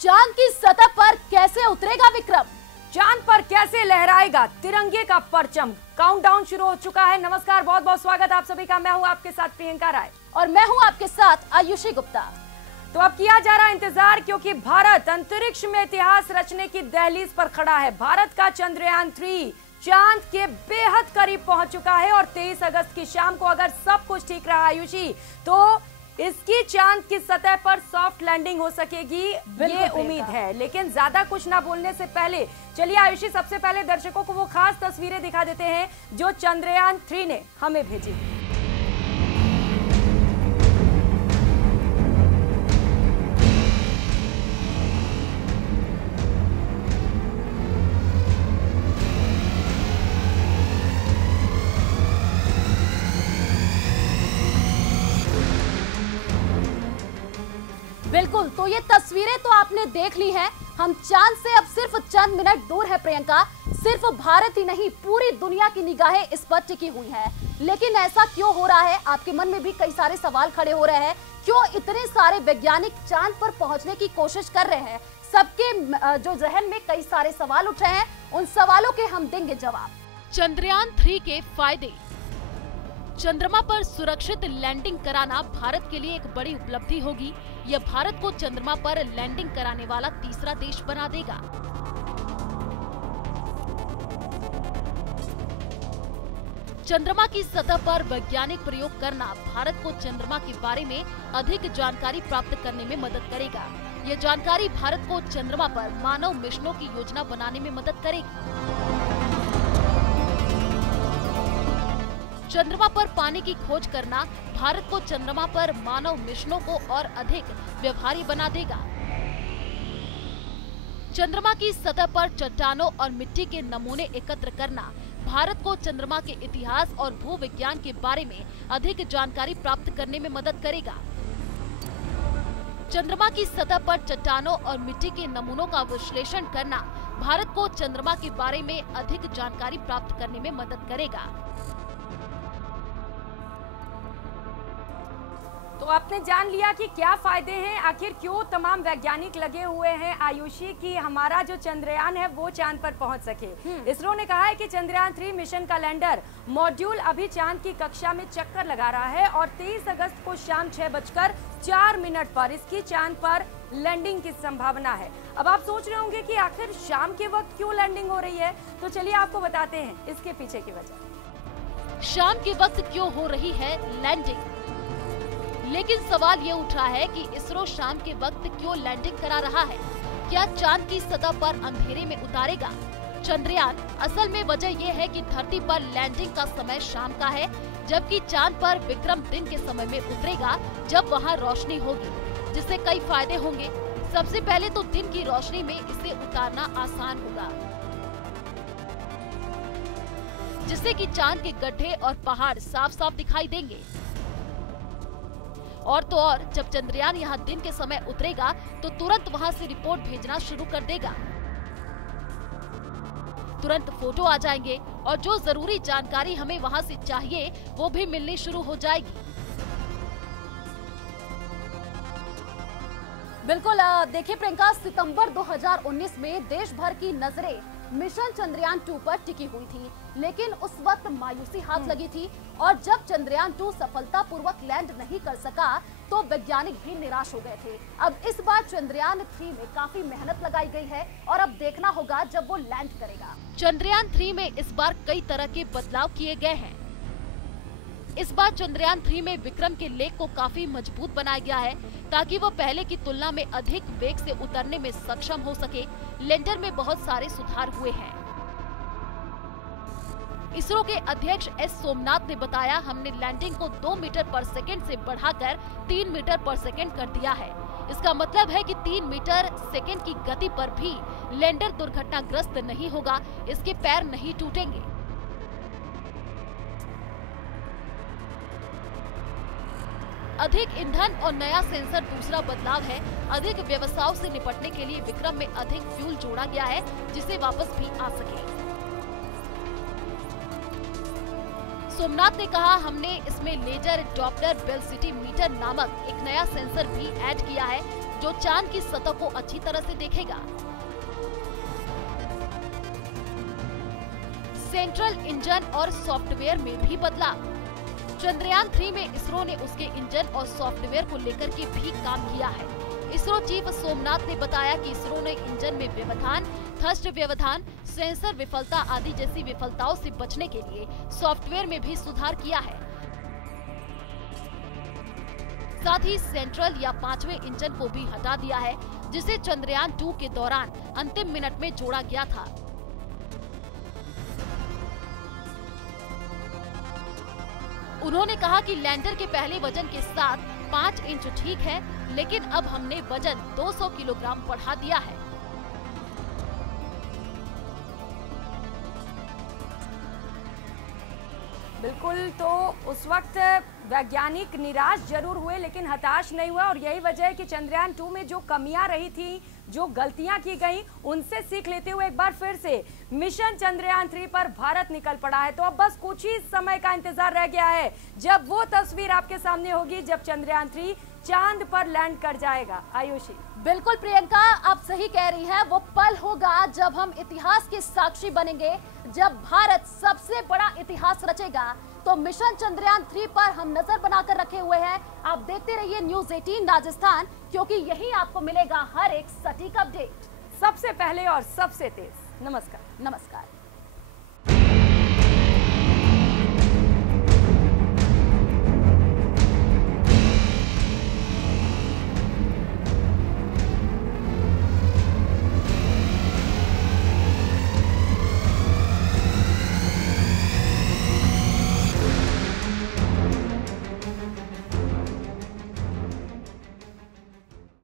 चांद की सतह पर कैसे उतरेगा विक्रम? चांद पर कैसे लहराएगा तिरंगे का परचम? काउंटडाउन शुरू हो चुका है। नमस्कार, बहुत बहुत स्वागत आप सभी का। मैं हूं आपके साथ प्रियंका राय और मैं हूं आपके साथ आयुषी गुप्ता। तो अब किया जा रहा इंतजार, क्योंकि भारत अंतरिक्ष में इतिहास रचने की दहलीज पर खड़ा है। भारत का चंद्रयान 3 चांद के बेहद करीब पहुंच चुका है और 23 अगस्त की शाम को अगर सब कुछ ठीक रहा आयुषी, तो इसकी चांद की सतह पर सॉफ्ट लैंडिंग हो सकेगी, ये उम्मीद है। लेकिन ज्यादा कुछ ना बोलने से पहले चलिए आयुषी, सबसे पहले दर्शकों को वो खास तस्वीरें दिखा देते हैं जो चंद्रयान 3 ने हमें भेजी। बिल्कुल, तो ये तस्वीरें तो आपने देख ली हैं। हम चांद से अब सिर्फ चंद मिनट दूर है प्रियंका। सिर्फ भारत ही नहीं, पूरी दुनिया की निगाहें इस पर टिकी हुई हैं। लेकिन ऐसा क्यों हो रहा है? आपके मन में भी कई सारे सवाल खड़े हो रहे हैं। क्यों इतने सारे वैज्ञानिक चांद पर पहुंचने की कोशिश कर रहे हैं? सबके जो जहन में कई सारे सवाल उठ रहे हैं, उन सवालों के हम देंगे जवाब। चंद्रयान 3 के फायदे। चंद्रमा पर सुरक्षित लैंडिंग कराना भारत के लिए एक बड़ी उपलब्धि होगी। यह भारत को चंद्रमा पर लैंडिंग कराने वाला तीसरा देश बना देगा। चंद्रमा की सतह पर वैज्ञानिक प्रयोग करना भारत को चंद्रमा के बारे में अधिक जानकारी प्राप्त करने में मदद करेगा। यह जानकारी भारत को चंद्रमा पर मानव मिशनों की योजना बनाने में मदद करेगी। चंद्रमा पर पानी की खोज करना भारत को चंद्रमा पर मानव मिशनों को और अधिक व्यवहार्य बना देगा। चंद्रमा की सतह पर चट्टानों और मिट्टी के नमूने एकत्र करना भारत को चंद्रमा के इतिहास और भूविज्ञान के बारे में अधिक जानकारी प्राप्त करने में मदद करेगा। चंद्रमा की सतह पर चट्टानों और मिट्टी के नमूनों का विश्लेषण करना भारत को चंद्रमा के बारे में अधिक जानकारी प्राप्त करने में मदद करेगा। तो आपने जान लिया कि क्या फायदे हैं, आखिर क्यों तमाम वैज्ञानिक लगे हुए हैं आयुषी कि हमारा जो चंद्रयान है वो चांद पर पहुंच सके। इसरो ने कहा है कि चंद्रयान 3 मिशन का लैंडर मॉड्यूल अभी चांद की कक्षा में चक्कर लगा रहा है और 23 अगस्त को शाम 6:04 पर इसकी चांद पर लैंडिंग की संभावना है। अब आप सोच रहे होंगे कि आखिर शाम के वक्त क्यों लैंडिंग हो रही है, तो चलिए आपको बताते हैं इसके पीछे की वजह। शाम के वक्त क्यों हो रही है लैंडिंग? लेकिन सवाल ये उठ रहा है कि इसरो शाम के वक्त क्यों लैंडिंग करा रहा है? क्या चांद की सतह पर अंधेरे में उतारेगा चंद्रयान? असल में वजह यह है कि धरती पर लैंडिंग का समय शाम का है, जबकि चांद पर विक्रम दिन के समय में उतरेगा जब वहां रोशनी होगी, जिससे कई फायदे होंगे। सबसे पहले तो दिन की रोशनी में इसे उतारना आसान होगा, जिससे कि चांद के गड्ढे और पहाड़ साफ साफ दिखाई देंगे। और तो और जब चंद्रयान यहाँ दिन के समय उतरेगा तो तुरंत वहाँ से रिपोर्ट भेजना शुरू कर देगा। तुरंत फोटो आ जाएंगे और जो जरूरी जानकारी हमें वहाँ से चाहिए वो भी मिलनी शुरू हो जाएगी। बिल्कुल, देखिए प्रियंका, सितंबर 2019 में देश भर की नजरें मिशन चंद्रयान 2 पर टिकी हुई थी, लेकिन उस वक्त मायूसी हाथ लगी थी और जब चंद्रयान 2 सफलतापूर्वक लैंड नहीं कर सका तो वैज्ञानिक भी निराश हो गए थे। अब इस बार चंद्रयान 3 में काफी मेहनत लगाई गई है और अब देखना होगा जब वो लैंड करेगा। चंद्रयान 3 में इस बार कई तरह के बदलाव किए गए हैं। इस बार चंद्रयान 3 में विक्रम के लेग को काफी मजबूत बनाया गया है ताकि वो पहले की तुलना में अधिक वेग से उतरने में सक्षम हो सके। लैंडर में बहुत सारे सुधार हुए हैं। इसरो के अध्यक्ष एस सोमनाथ ने बताया, हमने लैंडिंग को 2 मीटर पर सेकंड से बढ़ाकर 3 मीटर पर सेकंड कर दिया है। इसका मतलब है कि 3 मीटर सेकंड की गति पर भी लैंडर दुर्घटनाग्रस्त नहीं होगा, इसके पैर नहीं टूटेंगे। अधिक ईंधन और नया सेंसर दूसरा बदलाव है। अधिक व्यवसायों से निपटने के लिए विक्रम में अधिक फ्यूल जोड़ा गया है, जिसे वापस भी आ सके। सोमनाथ ने कहा, हमने इसमें लेजर डॉपलर वेलोसिटी मीटर नामक एक नया सेंसर भी ऐड किया है जो चांद की सतह को अच्छी तरह से देखेगा। सेंट्रल इंजन और सॉफ्टवेयर में भी बदलाव। चंद्रयान 3 में इसरो ने उसके इंजन और सॉफ्टवेयर को लेकर के भी काम किया है। इसरो चीफ सोमनाथ ने बताया कि इसरो ने इंजन में व्यवधान, थ्रस्ट व्यवधान, सेंसर विफलता आदि जैसी विफलताओं से बचने के लिए सॉफ्टवेयर में भी सुधार किया है। साथ ही सेंट्रल या 5वें इंजन को भी हटा दिया है जिसे चंद्रयान 2 के दौरान अंतिम मिनट में जोड़ा गया था। उन्होंने कहा कि लैंडर के पहले वजन के साथ 5 इंच ठीक है, लेकिन अब हमने वजन 200 किलोग्राम बढ़ा दिया है। बिल्कुल, तो उस वक्त वैज्ञानिक निराश जरूर हुए लेकिन हताश नहीं हुआ, और यही वजह है कि चंद्रयान 2 में जो कमियां रही थी, जो गलतियां की गई, उनसे सीख लेते हुए एक बार फिर से मिशन चंद्रयान 3 पर भारत निकल पड़ा है। तो अब बस कुछ ही समय का इंतजार रह गया है जब वो तस्वीर आपके सामने होगी जब चंद्रयान 3 चांद पर लैंड कर जाएगा। आयुषी। बिल्कुल प्रियंका, आप सही कह रही हैं। वो पल होगा जब हम इतिहास के साक्षी बनेंगे, जब भारत सबसे बड़ा इतिहास रचेगा। तो मिशन चंद्रयान 3 पर हम नजर बनाकर रखे हुए हैं। आप देखते रहिए न्यूज़ 18 राजस्थान, क्योंकि यही आपको मिलेगा हर एक सटीक अपडेट, सबसे पहले और सबसे तेज। नमस्कार। नमस्कार।